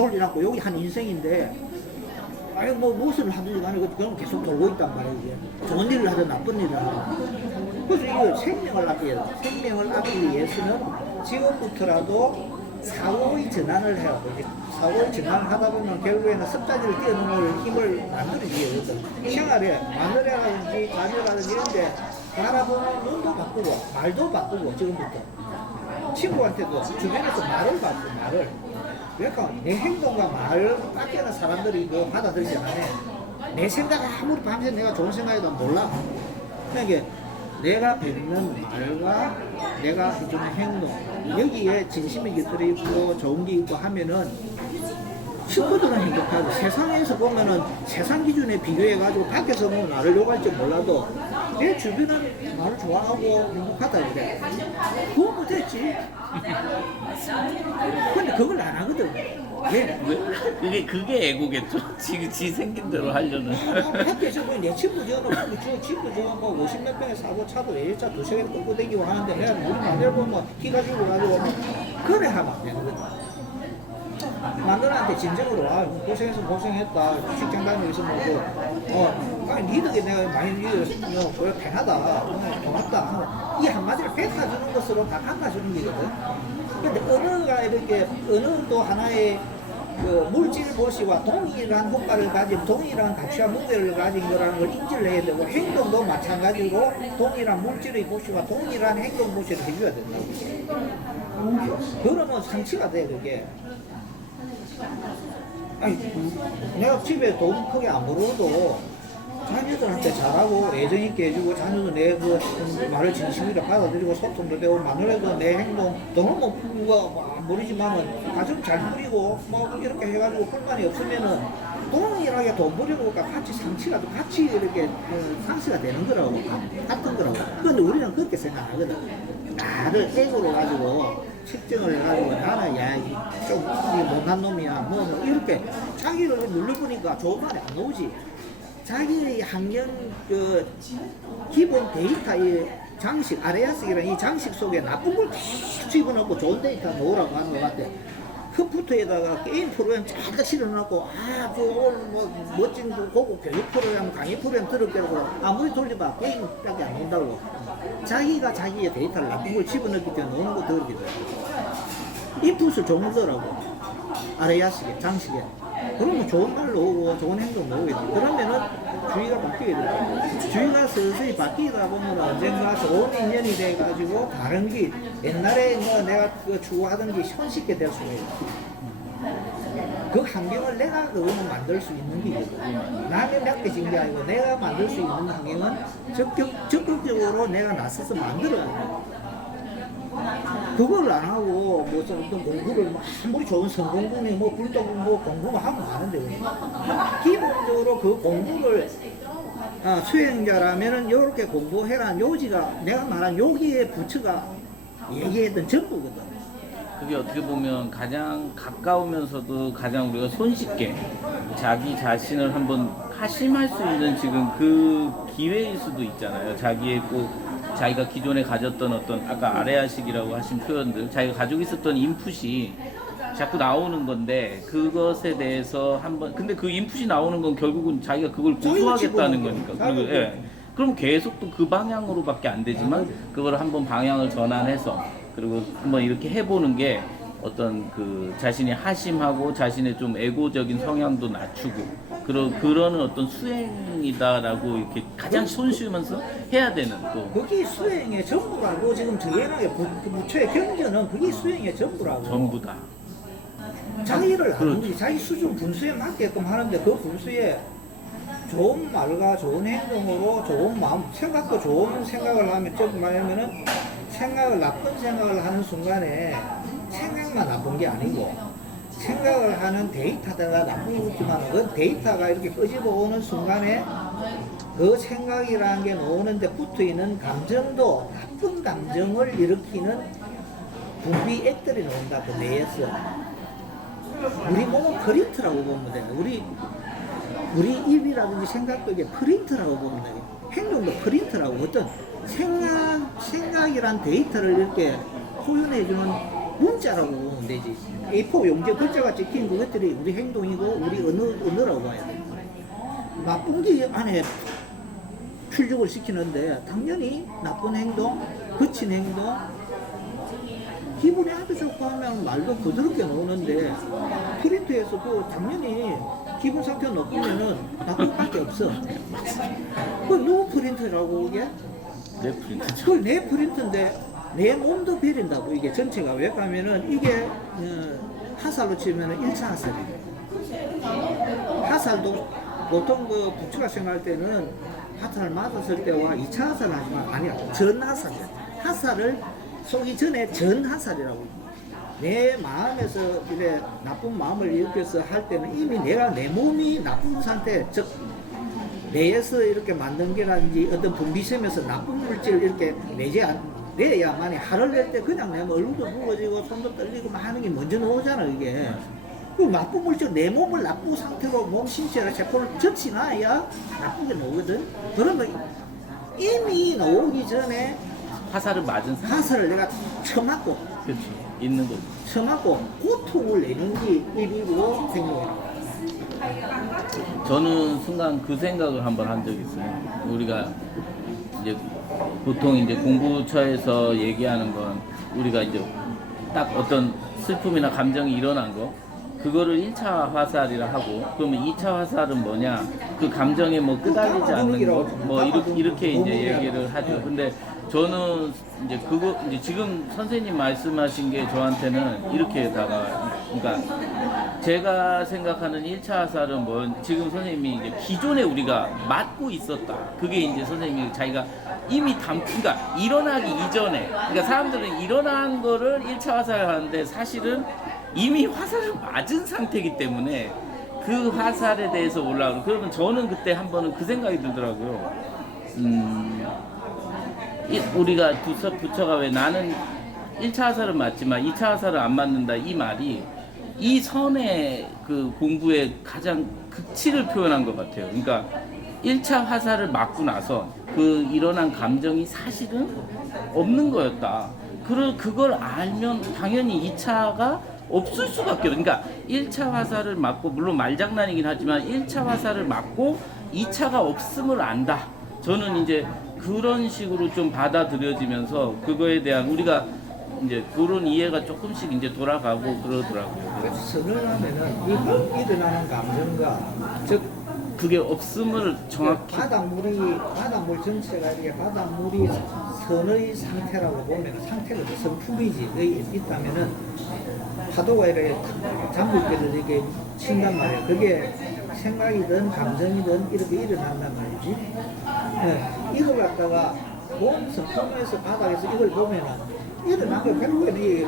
돌리라고 여기 한 인생인데 아니 뭐 무엇을 하든지 간에 그럼 계속 돌고 있단 말이에요. 이게. 좋은 일을 하든 나쁜 일을 하든. 그래서 이거 생명을 아껴야 돼. 생명을 아끼기 위해서는 지금부터라도 사고의 전환을 해야 돼. 사고의 전환을 하다 보면 결국에는 습관을 뛰어넘을 힘을 만들어지게 되거든. 생활에 마누라라든지 자녀라든지 이런데 바라보는 눈도 바꾸고 말도 바꾸고 지금부터 친구한테도 주변에서 말을 받고 말을 그러니까 내 행동과 말을 깎여는 사람들이 이거 받아들이지 않네. 내 생각 아무리 밤새 내가 좋은 생각이도 몰라. 그러니까 내가 뱉는 말과 내가 해주는 행동 여기에 진심이 깃들어 있고 좋은 게 있고 하면은 친구들은 행복하고 세상에서 보면은 세상 기준에 비교해가지고 밖에서 보면 나를 욕할지 몰라도 내 주변은 나를 좋아하고 행복하다 그래. 그건 못했지. 근데 그걸 안 하거든. 왜? 그게 애고겠죠. 지 생긴 대로 하려는. 밖에서 보면 내 친구 저는 저 친구 저거 뭐 50몇 병에 사고 차도 A차 두세 개 끌고 다니고 하는데 내가 우리 마누라 보면 키 가지고 가지고 그래 하면 안 되는 거다. 마누라한테 진정으로 와 고생해서 고생했다 직장 다니면서 뭐고 아니 니들이 내가 많이 니들 그래 편하다 고맙다 이 한마디를 뱉어주는 것으로 다 감아주는 거거든. 근데 언어가 이렇게 언어도 하나의 그 물질 보시와 동일한 효과를 가진 동일한 가치와 무게를 가진 거라는 걸 인지를 해야 되고 행동도 마찬가지로 동일한 물질의 보시와 동일한 행동 보시를 해줘야 된다고. 그러면 상치가 돼 그게. 아니, 내가 집에 돈 크게 안 벌어도 자녀들한테 잘하고 애정있게 해주고 자녀도 내 그 말을 진심으로 받아들이고 소통도 되고 마누라도 내 행동 너무 뭐안 부리지만은 가정 잘 부리고 뭐 이렇게 해가지고 불만이 없으면은 동일하게 돈 부리는 것과 같이 상치가 같이 이렇게 상시가 되는 거라고 같은 거라고. 그런데 우리는 그렇게 생각하거든. 나를 애고로 가지고 측정을 해가지고 나는 야좀 못난 놈이야 뭐 이렇게 자기를 눌러보니까 좋은 말이 안 나오지. 자기의 학년 그 기본 데이터 이 장식 아레아스기라는 이 장식 속에 나쁜 걸 다 집어넣고 좋은 데이터 넣으라고 하는 것 같아. 컴퓨터에다가 게임 프로그램 쫙 실어놓고 저 오늘 뭐 멋진 고급 교육 프로그램 강의 프로그램 들었다고 아무리 돌려봐 게임밖에 안 나온다고. 자기가 자기의 데이터를 나쁜 걸 집어넣기 때문에 노는 거 더럽게 돼. 인풋을 좋은 거라고 아레아스게 장식에. 그러면 좋은 말로 오고 좋은 행동 나오게 돼. 그러면은 주의가 바뀌게 돼. 주의가 서서히 바뀌다 보면 언젠가 좋은 인연이 돼가지고 다른 길 옛날에 뭐 내가 그 추구하던 게 현실게 될 수가 있어. 그 환경을 내가 그거는 만들 수 있는 게 있거든. 남의 맡겨진 게 아니고 내가 만들 수 있는 환경은 적극적으로 내가 나서서 만들어야 돼. 그걸 안 하고 뭐 어떤 공부를 아무리 좋은 성공군이 뭐 불도 뭐 공부만 하면 하는데 기본적으로 그 공부를 수행자라면은 이렇게 공부해라 요지가 내가 말한 여기에 부처가 얘기했던 전부거든. 그게 어떻게 보면 가장 가까우면서도 가장 우리가 손쉽게 자기 자신을 한번 하심할 수 있는 지금 그 기회일 수도 있잖아요. 자기의 자기가 기존에 가졌던 어떤 아까 아레아식이라고 하신 표현들 자기가 가지고 있었던 인풋이 자꾸 나오는 건데 그것에 대해서 한번 근데 그 인풋이 나오는 건 결국은 자기가 그걸 고수하겠다는 거니까 그리고 그럼 계속 또 그 방향으로밖에 안 되지만 그걸 한번 방향을 전환해서 그리고 한번 이렇게 해보는 게 어떤 그 자신이 하심하고 자신의 좀 에고적인 성향도 낮추고 그러는 어떤 수행이다라고 이렇게 가장 손쉬우면서 해야 되는 또 그게 수행의 전부라고 지금 정연하게 부처의 경전은 그게 수행의 전부라고. 전부다. 자기를 아는지 자기 수준 분수에 맞게끔 하는데 그 분수에 좋은 말과 좋은 행동으로 좋은 마음 생각도 좋은 생각을 하면 즉 말하면은 생각을 나쁜 생각을 하는 순간에 생각만 나쁜 게 아니고 생각을 하는 데이터가 나쁜 거지만 그 데이터가 이렇게 끄집어 오는 순간에 그 생각이라는 게 나오는데 붙어 있는 감정도 나쁜 감정을 일으키는 분비액들이 나온다 그 뇌에서. 우리 몸은 프린트라고 보면 돼. 우리 입이라든지 생각도 이게 프린트라고 보면 돼. 행동도 프린트라고 어떤 생각이란 데이터를 이렇게 표현해주는 문자라고 놓으면 되지. A4 용지에 글자가 찍힌 그것들이 우리 행동이고 우리 언어라고 봐야 돼. 나쁜 게 안에 출력을 시키는데 당연히 나쁜 행동, 거친 행동, 기분이 아주 좋고 하면 말도 부드럽게 나오는데 프린트에서 그 당연히 기분 상태가 높으면은 나쁠 밖에 없어. 그 누구 프린트라고 이게? 내 프린트죠. 그걸 내 프린트인데 내 몸도 베린다고 이게 전체가. 왜 가면은 이게 화살로 치면은 1차 화살이에요. 화살도 보통 그 부처가 생각할 때는 화살을 맞았을 때와 2차 화살을 하지만 아니야. 전 화살이야. 화살을 쏘기 전에 전 화살이라고. 내 마음에서 이래 나쁜 마음을 일으켜서 할 때는 이미 내 몸이 나쁜 상태, 즉 뇌에서 이렇게 만든 게라든지 어떤 분비샘에서 나쁜 물질을 이렇게 내야만이 화를 낼 때 그냥 내면 얼굴도 부어지고 손도 떨리고 막 하는 게 먼저 나오잖아 이게. 그 나쁜 물질 내 몸을 나쁜 상태로 몸 신체를 세포를 적시놔야 나쁘게 나오거든. 그러면 이미 나오기 전에 화살을 맞은 사람. 화살을 내가 쳐맞고 그렇죠. 있는 거죠. 쳐맞고 고통을 내는 게 일이고 생각해요. 저는 순간 그 생각을 한번 한 적이 있어요. 우리가 이제 보통 이제 공부처에서 얘기하는 건 우리가 이제 딱 어떤 슬픔이나 감정이 일어난 거 그거를 1차 화살이라 하고, 그러면 2차 화살은 뭐냐? 그 감정에 뭐 끄달리지 않는 거, 뭐 이렇게 이제 얘기를 하죠. 근데 저는 이제 그거 이제 지금 선생님 말씀하신 게 저한테는 이렇게다가, 그러니까 제가 생각하는 1차 화살은 뭐 지금 선생님이 이제 기존에 우리가 맞고 있었다. 그게 이제 선생님이 자기가 이미 그러니까 일어나기 이전에, 그러니까 사람들은 일어난 거를 1차 화살을 하는데 사실은 이미 화살을 맞은 상태이기 때문에 그 화살에 대해서 올라오는. 그러면 저는 그때 한 번은 그 생각이 들더라고요. 우리가 부처가 왜 나는 1차 화살은 맞지만 2차 화살은 안 맞는다 이 말이 이 선의 그 공부의 가장 극치를 표현한 것 같아요. 그러니까 1차 화살을 맞고 나서 그 일어난 감정이 사실은 없는 거였다. 그걸 알면 당연히 2차가 없을 수밖에 없어요. 그러니까 1차 화살을 맞고, 물론 말장난이긴 하지만 1차 화살을 맞고 2차가 없음을 안다. 저는 이제 그런 식으로 좀 받아들여지면서 그거에 대한 우리가 이제 그런 이해가 조금씩 이제 돌아가고 그러더라고요. 그래서 선을 하면은 일어나는 감정과 즉 그게 없음을 정확히. 바닷물 전체가 이렇게 바닷물이 선의 상태라고 보면 상태가 선풍이지 있다면은 파도가 이렇게 잠글 때도 이렇게 친단 말이에요. 그게 생각이든 감정이든 이렇게 일어난단 말이지. 네, 이걸 갖다가 몸 선풍에서 바닥에서 이걸 보면은 일어난 걸 결국에는 이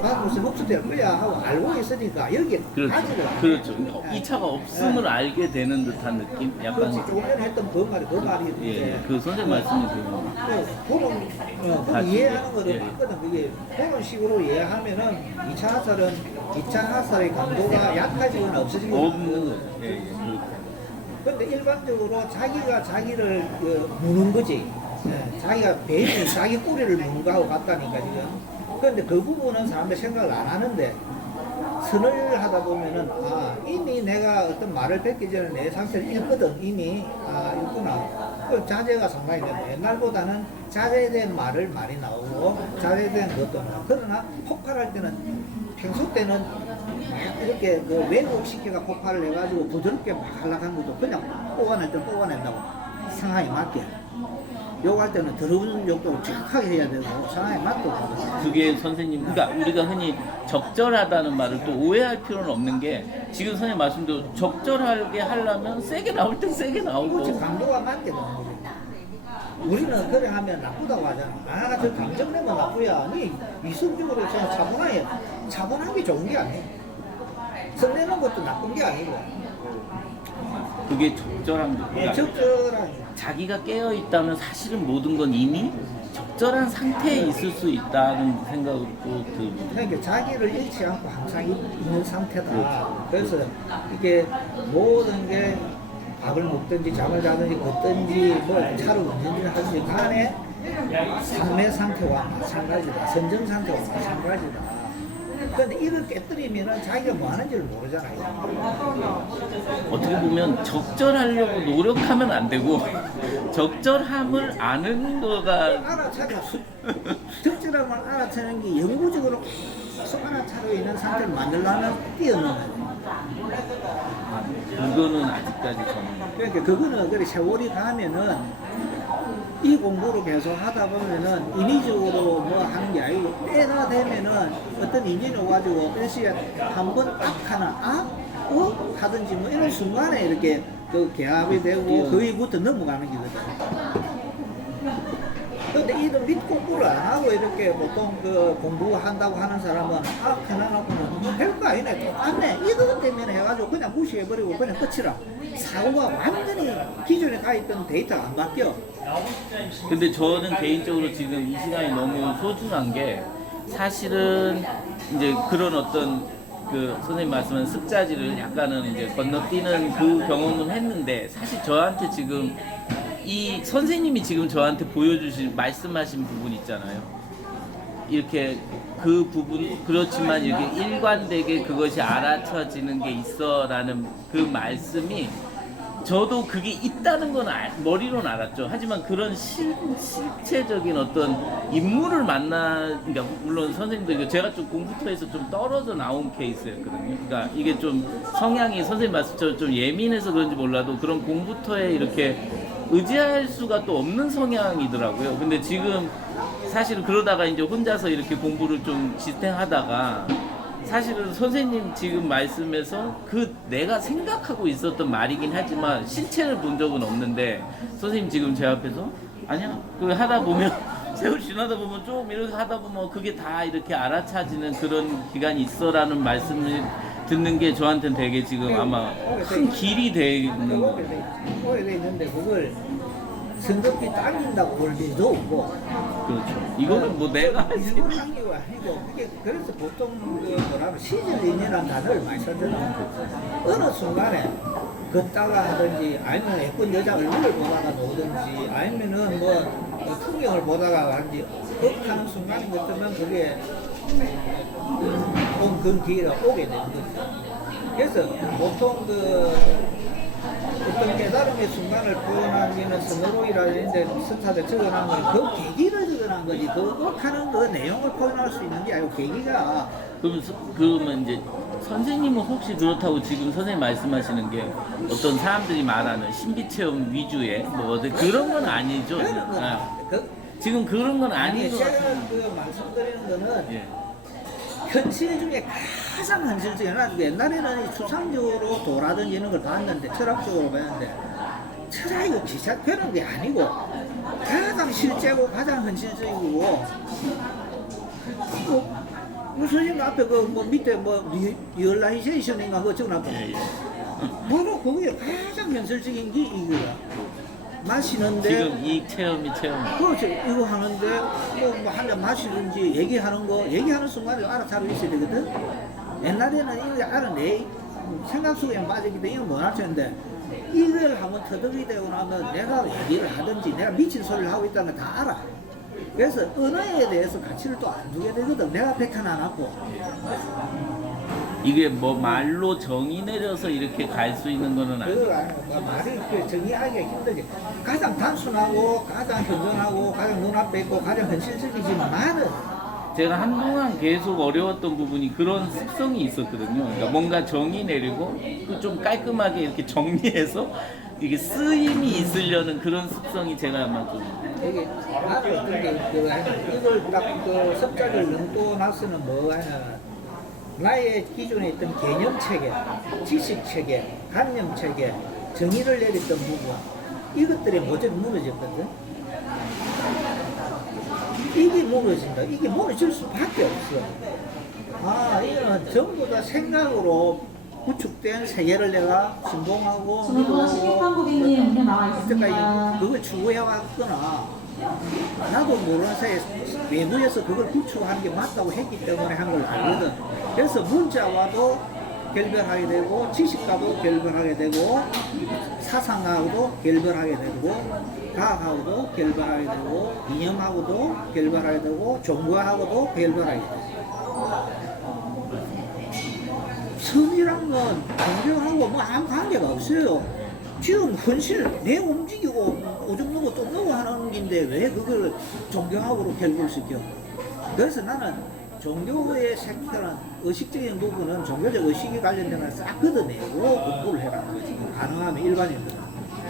바닷물이 흡수될 거야 하고 알고 있으니까 여기에 가지를 그렇죠. 그러니까 2차가 없음을 알게 되는 듯한 느낌? 약간. 그렇지. 조금 전에 했던 그 말이 예, 그 선생님 말씀이 그런 이해하는 거를 맞거든. 그게 그런 식으로 이해하면은 2차 화살은 2차 화살의 강도가 약해지거나 없어지거나 없는 거죠. 예, 근데 일반적으로 자기가 자기를 무는 거지. 자기가 뱀이 자기 꼬리를 무는 거하고 같다니까 지금. 그런데 그 부분은 사람들이 생각을 안 하는데 선을 하다 보면은 이미 내가 어떤 말을 뱉기 전에 내 상태를 읽거든. 이미 읽구나. 그 자제가 상당히 된다. 옛날보다는 자제된 말을 많이 나오고 자제된 것도 나오고. 그러나 폭발할 때는 평소 때는 막 이렇게 그 왜곡시켜가 폭발을 해가지고 부드럽게 막 하려고 것도 그냥 뽑아낼 때 뽑아낸다고 상황에 맞게. 욕할 때는 더러운 욕도 정확하게 해야 되고 상황에 맞도록. 그게 선생님, 그러니까 우리가 흔히 적절하다는 말을 또 오해할 필요는 없는 게, 지금 선생님 말씀도 적절하게 하려면 세게 나올 땐 세게 나오고. 그렇지, 강도가 맞게 되는 거지. 우리는 그래 하면 나쁘다고 하잖아. 저 감정 내면 나쁘야. 아니 이성적으로 저는 차분한 게 좋은 게 아니에요. 성내는 것도 나쁜 게 아니고. 그게 적절한 거. 그러니까 적절한. 자기가 깨어 있다면 사실은 모든 건 이미 적절한 상태에 있을 수 있다는 생각도 듭니다. 그러니까 자기를 잃지 않고 항상 있는 상태다. 그렇죠. 그래서 이게 모든 게 밥을 먹든지 잠을 자든지 걷든지 뭐 차를 운전을 하든지 간에 삶의 상태와 마찬가지다. 선정 상태와 마찬가지다. 근데 이걸 깨뜨리면은 자기가 뭐 하는지를 모르잖아요. 어떻게 보면 적절하려고 노력하면 안 되고 적절함을 아는 거가 알아차려 적절함을 알아차는 게 영구적으로 계속 알아차려 있는 상태를 만들려면 뛰어넘어요. 그거는 아직까지 저는 그러니까 그거는 그래 세월이 가면은 이 공부를 계속 하다 보면은 인위적으로 뭐 하는 게 아니고 때가 되면은 어떤 인연이 와가지고 몇 시에 한번 하나 하든지 뭐 이런 순간에 이렇게 그 개합이 되고 거기부터 넘어가는 거거든. 근데 이들 밑 공부를 안 하고 이렇게 보통 그 공부한다고 하는 사람은 해놔놓고는 별거 아니네, 똑같네, 이것 때문에 해가지고 그냥 무시해버리고 그냥 끝이라. 사고가 완전히 기존에 가 있던 데이터가 안 바뀌어. 근데 저는 개인적으로 지금 이 시간이 너무 소중한 게 사실은 이제 그런 어떤 그 선생님 말씀하신 습자지를 약간은 이제 건너뛰는 그 경험은 했는데 사실 저한테 지금 이 선생님이 지금 저한테 보여주신 말씀하신 부분 있잖아요. 이렇게 그 부분 그렇지만 이렇게 일관되게 그것이 알아쳐지는 게 있어라는 그 말씀이 저도 그게 있다는 건 머리로는 알았죠. 하지만 그런 실체적인 어떤 인물을 그러니까 물론 선생님도 이거 제가 좀 공부터에서 좀 떨어져 나온 케이스였거든요. 그러니까 이게 좀 성향이 선생님 말씀처럼 좀 예민해서 그런지 몰라도 그런 공부터에 이렇게 의지할 수가 또 없는 성향이더라고요. 근데 지금 사실은 그러다가 이제 혼자서 이렇게 공부를 좀 지탱하다가 사실은 선생님 지금 말씀에서 그 내가 생각하고 있었던 말이긴 하지만 실체를 본 적은 없는데 선생님 지금 제 앞에서 아니야 그 하다 보면 세월 지나다 보면 좀 이렇게 하다 보면 그게 다 이렇게 알아차지는 그런 기간이 있어라는 말씀을 듣는 게 저한테는 되게 지금 아마 큰 길이 되는 거. 오래돼 있는데 그걸 성급히 당긴다고 볼 일도 없고. 그렇죠. 이거는 뭐 내가 일부러 당기고 아니고 그게 그래서 보통 그 뭐라고 시즌인이라는 단어를 많이 쓰잖아요. 어느 순간에 걷다가 하든지 아니면 예쁜 여자 얼굴을 보다가 노든지 아니면은 뭐 풍경을 보다가 하든지 그 하는 순간인 것 같으면 그게 그 기회가 오게 되는 거죠. 그래서 보통 그 어떤 깨달음의 순간을 표현하기는 스노로이라는데 선사들 적어놓은 건 그 계기를 적어놓은 거지 그거 하는 그 내용을 표현할 수 있는 게 아니고 계기가. 그러면 이제 선생님은 혹시 그렇다고 지금 선생님 말씀하시는 게 어떤 사람들이 말하는 신비체험 위주의 뭐 그런 건 아니죠? 그런 건 지금 그런 건 아닌 것 제가 같아요. 그 말씀드리는 거는 예. 현실 중에 가장 현실적인 옛날에는 추상적으로 도라든지 이런 걸 봤는데 철학적으로 봤는데 철학이고 기사 그런 게 아니고 가장 실제고 가장 현실적이고 선생님 앞에 그 뭐 밑에 뭐 리얼라이제이션인가 그거 적어놨고 바로 그게 가장 현실적인 게 이거야. 마시는데 지금 이 체험 그렇죠. 이거 하는데 뭐 한 잔 마시든지 얘기하는 순간에 알아차려 있어야 되거든. 옛날에는 이거 알아내 생각 속에 빠지기 때문에 이거 못 알아채는데 이걸 한번 터득이되고 나면 내가 얘기를 하든지 내가 미친 소리를 하고 있다는 걸 다 알아. 그래서 언어에 대해서 가치를 또 안 두게 되거든. 내가 배탄 안 하고. 이게 뭐 말로 정의 내려서 이렇게 갈 수 있는 거는 아니에요. 그 말이 정의하기가 힘들지. 가장 단순하고 가장 현존하고 가장 눈앞에 있고 가장 현실적이지만 말은 제가 한동안 계속 어려웠던 부분이 그런 습성이 있었거든요. 그러니까 뭔가 정의 내리고 좀 깔끔하게 이렇게 정리해서 이게 쓰임이 있으려는 그런 습성이 제가 아마 좀 이게 말을 어떤 게 이걸 딱 그 섭자를 넘고 나서는 뭐 하냐. 나의 기존에 있던 개념 체계, 지식 체계, 관념 체계, 정의를 내렸던 부분 이것들이 모두 무너졌거든. 이게 무너진다. 이게 무너질 수밖에 없어. 이거는 전부 다 생각으로 구축된 세계를 내가 신봉하고 믿고 이때까지 그걸 추구해왔거나 나도 모르는 사이에 외부에서 그걸 구축하는 게 맞다고 했기 때문에 한 걸 알거든. 그래서 문자와도 결별하게 되고 지식과도 결별하게 되고 사상하고도 결별하게 되고 과학하고도 결별하게 되고 이념하고도 결별하게 되고 종교하고도 결별하게 되고 선이란 건 종교하고 뭐 아무 관계가 없어요. 지금 헌신을 내 움직이고 오줌 누고 똥 누고 하는 건데 왜 그걸 종교학으로 결국을 시켜? 그래서 나는 종교의 색깔은 의식적인 부분은 종교적 의식이 관련된 걸 싹 걷어내고 공부를 해라는 거지. 가능하면 일반인들은.